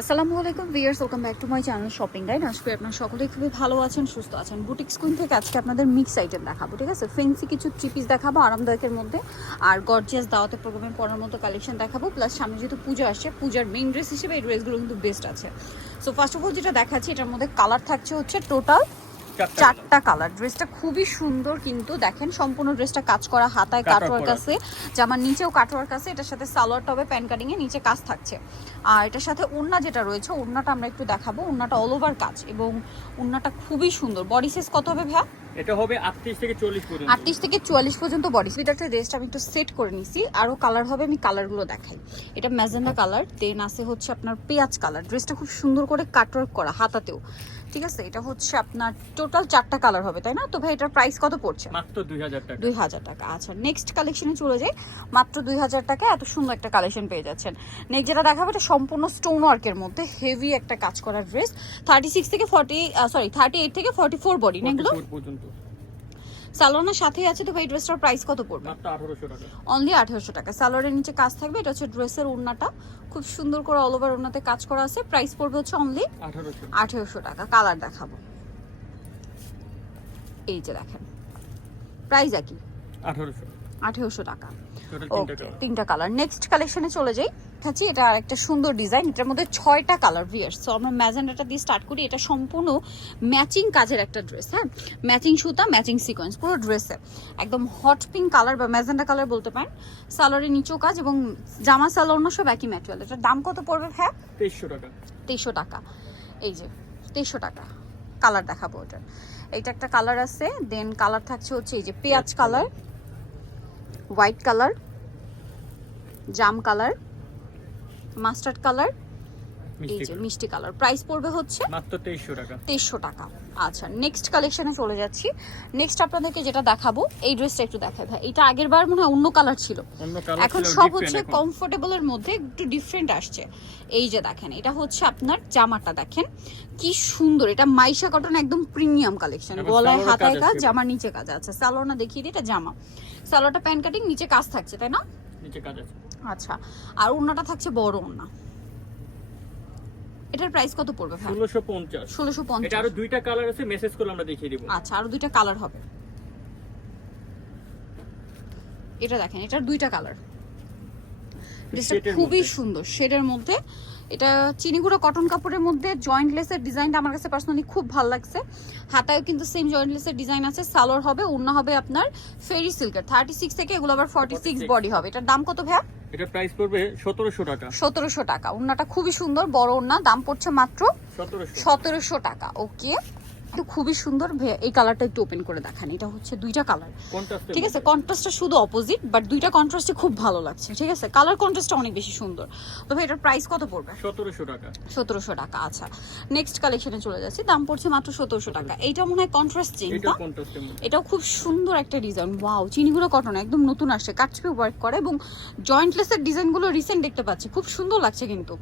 আসসালামু আলাইকুম viewers welcome back to my channel shopping guide. আজকে আপনার সকলেই খুবই ভালো আছেন, সুস্থ আছেন। বুটিক স্কুইন থেকে আজকে আপনাদের মিক্স আইটেম দেখাবো, ঠিক আছে? ফেন্সি কিছু চিপিস দেখাবো আরামদায়কের মধ্যে। আর গর্জিয়াস দাওয়াতে প্রোগ্রামে পড়ার মতো কালেকশন দেখাবো। প্লাস সামনে যেহেতু পুজো আসছে, পূজার মেইন ড্রেস হিসেবে এই ড্রেসগুলো কিন্তু বেস্ট আছে। সো ফার্স্ট অফ অল যেটা দেখাচ্ছি, এটার মধ্যে কালার থাকছে হচ্ছে টোটাল চারটা কালার ড্রেসটা খুবই সুন্দর কিন্তু দেখেন সম্পূর্ণ ড্রেসটা কাজ করা হাতায় কাটওয়ার্ক আছে জামার নিচেও কাটওয়ার্ক আছে এটার সাথে সালোয়ার টবে প্যান কাটিং এ নিচে কাজ থাকছে। আর এটার সাথে ওড়না যেটা রয়েছে ওড়নাটা আমরা একটু দেখাবো। ওড়নাটা অল ওভার কাজ এবং ওড়নাটা খুবই সুন্দর। বডি সাইজ কত হবে ভাইয়া? এটা হবে 38 থেকে 40 পর্যন্ত। আটত্রিশ থেকে চুয়াল্লিশ পর্যন্ত বডি সুইটারটা ড্রেসটা আমি একটু সেট করে নিছি। আরও কালার হবে আমি কালারগুলো দেখাই। এটা ম্যাজেন্ডা কালার দেন আছে হচ্ছে আপনার পেঁয়াজ কালার ড্রেসটা খুব সুন্দর করে কাটওয়ার্ক করা হাতাতেও। ঠিক আছে? এটা হচ্ছে আপনার টোটাল চারটা কালার হবে তাই না? তো ভাই এটার প্রাইস কত পড়ছে? মাত্র 2000 টাকা। দুই হাজার টাকা। আচ্ছা নেক্সট কালেকশনে চলে যাই। মাত্র দুই হাজার টাকা এত সুন্দর একটা কালেকশন পেয়ে যাচ্ছেন। নেক্সট যেটা দেখাবো এটা সম্পূর্ণ স্টোন ওয়ার্কের মধ্যে হেভি একটা কাজ করা ড্রেস থার্টি সিক্স থেকে ফর্টি সরি থার্টি এইট থেকে ফর্টি ফোর বডি না এগুলো পর্যন্ত। সালোয়ারের সাথেই আছে তো ভাই ড্রেসটার প্রাইস কত পড়বে? মাত্র 1800 টাকা। অনলি আঠেরোশো টাকা। সালোয়ারের নিচে কাজ থাকবে এটা হচ্ছে ড্রেসের ওড়নাটা। খুব সুন্দর করে অল ওভার ওড়নাতে কাজ করা আছে। প্রাইস পড়বে হচ্ছে অনলি 1800 আঠেরোশো টাকা। কালার দেখাবো। এই যে দেখেন প্রাইস একই। 1800 আঠেরোশো টাকা। ও তিনটা কালার নেক্সট কালেকশনে চলে যাই। থাকছি এটা আর একটা সুন্দর ডিজাইন এটার মধ্যে ছয়টা কালার ভিয়ার সো আমরা ম্যাজেন্ডাটা দিয়ে স্টার্ট করি। এটা সম্পূর্ণ ম্যাচিং কাজের একটা ড্রেস হ্যাঁ? ম্যাচিং সুতা ম্যাচিং সিকোয়েন্স পুরো ড্রেসে একদম হট পিঙ্ক কালার বা ম্যাজেন্ডা কালার বলতে পারেন। সালোয়ারের নিচেও কাজ এবং জামা সালোয়ার না সব একই ম্যাটেরিয়াল এটার দাম কত পড়বে হ্যাঁ 2300 টাকা। তেইশশো টাকা। এই যে তেইশশো টাকা। কালার দেখাবো ওটার। এইটা একটা কালার আছে। দেন কালার থাকছে হচ্ছে এই যে পেঁয়াজ কালার হোয়াইট কালার জাম কালার মাস্টার্ড কালার এই মিষ্টি যে কালার। মিষ্টি কালার প্রাইস পড়বে হচ্ছে মাত্র 2300 টাকা। তেইশশো টাকা। আচ্ছা নেক্সট কালেকশনে চলে যাচ্ছি। নেক্সট আপনাদেরকে যেটা দেখাবো এই ড্রেসটা একটু দেখাই ভাই। এটা আগের বার মনে হয় অন্য কালার ছিল। এখন সব হচ্ছে। কমফোর্টেবলের মধ্যে একটু ডিফারেন্ট আসছে। এই যে দেখেন এটা হচ্ছে আপনার জামাটা দেখেন। কি সুন্দর এটা মাইশা কটন একদম প্রিমিয়াম কালেকশন গলায় হাতায় কাজ জামার নিচে কাজ আছে। সালোয়ারটা দেখিয়ে দিই এটা জামা। সালোয়ারটা প্যান্ট কাটিং নিচে কাজ থাকছে তাই না? নিচে কাজ আছে। আচ্ছা আর ওড়নাটা থাকছে বড় ওড়না। এটার প্রাইস কত পড়বে ভাই? 1650 1650 এটা পঞ্চাশ। আরও দুইটা কালার আছে মেসেজ করলে আমরা দেখিয়ে দিব। আচ্ছা আরও দুইটা কালার হবে। এটা দেখেন এটার দুইটা কালার ড্রেসটা খুবই সুন্দর শেডের মধ্যে। এটা চিনিগুড়ো কটন কাপড়ের মধ্যে জয়েন্ট লেসের ডিজাইনটা আমার কাছে পার্সোনালি খুব ভালো লাগছে। হাতায়ও কিন্তু সেম জয়েন্ট লেসের ডিজাইন আছে। সালোয়ার হবে ওড়না হবে আপনার ফেরি সিল্কের থার্টি সিক্স থেকে এগুলো আবার ফর্টি সিক্স বডি হবে। এটার দাম কত ভাইয়া? এটা প্রাইস পড়বে 1700 টাকা। সতেরোশো টাকা। ওড়নাটা খুবই সুন্দর বড় ওড়না দাম পড়ছে মাত্র 1700 সতেরোশো টাকা। ওকে কিন্তু খুবই সুন্দর। এই কালারটা একটু ওপেন করে দেখান। এটা হচ্ছে দুইটা কালার ঠিক আছে? কন্ট্রাস্টটা শুধু অপোজিট বাট দুইটা কন্ট্রাস্টে খুব ভালো লাগছে। ঠিক আছে? কালার কন্ট্রাস্টটা অনেক বেশি সুন্দর। তবে এটার প্রাইস কত পড়বে? 1700 টাকা। সতেরোশো টাকা আচ্ছা। নেক্সট কালেকশনে চলে যাচ্ছি। দাম পড়ছে মাত্র সতেরোশো টাকা। এইটা মনে হয় কন্ট্রাস্ট চেঞ্জ এটা না কন্ট্রাস্টের মধ্যে। এটাও খুব সুন্দর একটা ডিজাইন ওয়াও চিনিগুলো কটন একদম নতুন আসছে। কাটছপি ওয়ার্ক করে এবং জয়েন্টলেসের ডিজাইনগুলো রিসেন্ট দেখতে পাচ্ছি। খুব সুন্দর লাগছে কিন্তু।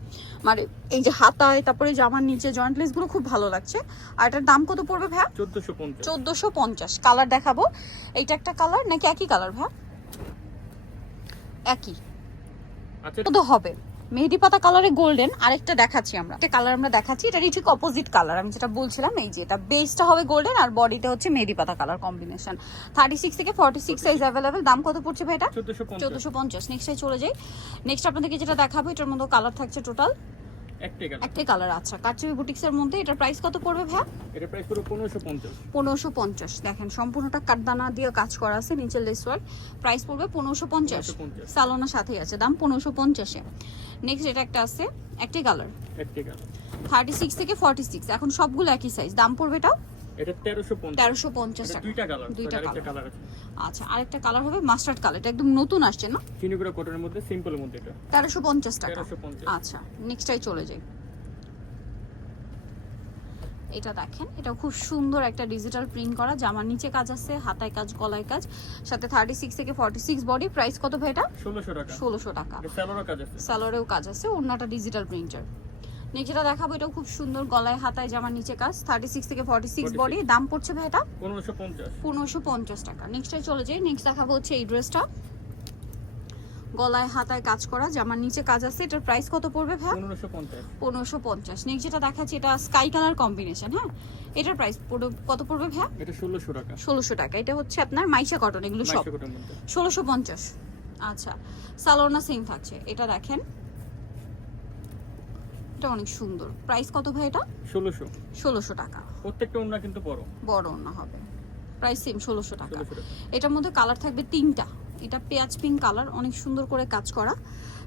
মানে এই যে হাতায় তারপরে জামার নিচে জয়েন্টলেসগুলো খুব ভালো লাগছে। আর এটার দাম কত পড়বে 1450 চোদ্দোশো পঞ্চাশ। কালার দেখাবো। এইটা একটা কালার নাকি একই কালার ভাই একই। আচ্ছা। তো হবে। মেহেদি পাতা কালারে গোল্ডেন আরেকটা দেখাচ্ছি আমরা। একটা কালার আমরা দেখাচ্ছি এটা ঠিক অপোজিট কালার আমি যেটা বলছিলাম এই যে এটা বেসটা হবে গোল্ডেন আর বডিতে হচ্ছে মেহেদি পাতা কালার কম্বিনেশন থার্টি সিক্স থেকে ফর্টি সিক্স সাইজ অ্যাভেলেবেল দাম কত পড়ছে ভাই এটা? 1450 চোদ্দোশো পঞ্চাশ। নেক্সটে চলে যাই। নেক্সট আপনাদেরকে যেটা দেখাবো এটার মধ্যে কালার থাকছে টোটাল একটাই কালার আচ্ছা। কাটচুপি বুটিক্সের মধ্যে এটার প্রাইস কত পড়বে ভাই এটা প্রাইস পড়বে 1550 পনেরোশো পঞ্চাশ। দেখেন সম্পূর্ণটা কাঠদানা দিয়ে কাজ করা আছে নিচের লেস ওয়ার্ক প্রাইস পড়বে পনেরোশো পঞ্চাশ। 1550 সালোনা সাথেই আছে দাম পনেরোশো পঞ্চাশে। নেক্সট এটা একটা আছে একটাই কালার একটাই কালার থার্টি সিক্স থেকে ফর্টি সিক্স এখন সবগুলো একই সাইজ দাম পড়বে এটা এটা 1350 তেরোশো পঞ্চাশ টাকা। দুইটা কালার দুইটা কালার আছে। আচ্ছা আরেকটা কালার হবে মাস্টার্ড কালার এটা একদম নতুন আসছে না? চিনিগুড়া কটনের মধ্যে সিম্পলের মধ্যে এটা। তেরোশো পঞ্চাশ টাকা। 1350 আচ্ছা নেক্সটটাই চলে যাই। এটা দেখেন এটা খুব সুন্দর একটা ডিজিটাল প্রিন্ট করা। জামার নিচে কাজ আছে হাতায় কাজ গলায় কাজ। সাথে থার্টি সিক্স থেকে ফর্টি সিক্স বডি প্রাইস কত ভাই এটা? 1600 টাকা। ষোলোশো টাকা। এটা স্যালোরা কাজ আছে। সালোয়ারেও কাজ আছে অন্যটা ডিজিটাল প্রিন্টার নেক্সট যেটা দেখাবো এটাও খুব সুন্দর গলায় হাতায় জামার নিচে কাজ থার্টি সিক্স থেকে ফর্টি সিক্স 46 বডি দাম পড়ছে ভাই এটা 1550 পনেরোশো পঞ্চাশ টাকা। নেক্সটে চলে যাই নেক্সট দেখাবো হচ্ছে এই ড্রেসটা গলায় হাতায় কাজ করা জামার নিচে কাজ আছে এটার প্রাইস কত পড়বে ভাই? পনেরোশো পঞ্চাশ। নেক্সট যেটা দেখাচ্ছি এটা স্কাই কালার কম্বিনেশন হ্যাঁ? এটার প্রাইস কত পড়বে ভাই এটা ষোলোশো টাকা। ষোলোশো টাকা। এটা হচ্ছে আপনার মাইশা কটন এগুলো সব। ষোলোশো পঞ্চাশ। আচ্ছা সালোনা সেম থাকছে। এটা দেখেন এটা অনেক সুন্দর। প্রাইস কত ভাই এটা? ষোলোশো। ষোলোশো টাকা। প্রত্যেকটা ওনা কিন্তু বড়। বড় না হবে। প্রাইস সেম ষোলোশো টাকা। এটার মধ্যে কালার থাকবে তিনটা। এটা পেঁয়াজ পিঙ্ক কালার অনেক সুন্দর করে কাজ করা।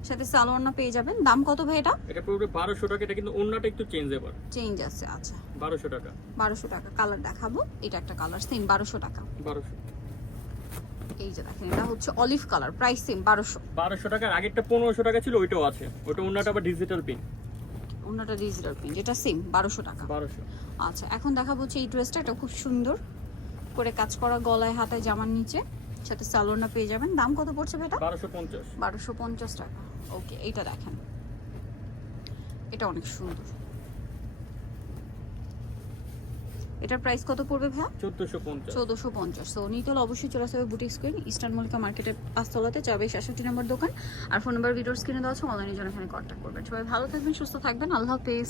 সাথে সালোয়ারনা পেয়ে যাবেন। দাম কত ভাই এটা? এটা পুরো বারোশো টাকা। এটা কিন্তু ওনাটা একটু চেঞ্জ এবার। চেঞ্জ আছে আচ্ছা। বারোশো টাকা। বারোশো টাকা। কালার দেখাবো। এটা একটা কালার সেম বারোশো টাকা। বারোশো। এই যে দেখেন এটা হচ্ছে অলিভ কালার প্রাইস সেম বারোশো। বারোশো টাকার আগেরটা পনেরোশো টাকা ছিল ওইটাও আছে। ওটা ওনাটা আবার ডিজিটাল পিন অন্যটা ডিজিটাল প্রিন্ট এটা সেম বারোশো টাকা। বারোশো। আচ্ছা এখন দেখাবো হচ্ছে এই ড্রেসটা এটা খুব সুন্দর। করে কাজ করা গলায় হাতায় জামার নিচে। সাথে সালোয়ারনা পেয়ে যাবেন। দাম কত পড়ছে বেটা বারোশো পঞ্চাশ। বারোশো পঞ্চাশ টাকা। ওকে এইটা দেখেন। এটা অনেক সুন্দর। এটার প্রাইস কত পড়বে ভাই চোদ্দোশো পঞ্চাশ। সো পঞ্চাশ। তো অবশ্যই চলে আসবে বুটিক স্ক্রিন ইস্টার্ন মলিকা মার্কেটের পাঁচতলাতে যাবে ষাষট্টি নম্বর দোকান। আর ফোন নাম্বার ভিডিওর স্ক্রিনে দেওয়া আছে অনলাইনের জন্য এখানে কন্ট্যাক্ট করবেন। সবাই ভালো থাকবেন সুস্থ থাকবেন আল্লাহ হাফেজ।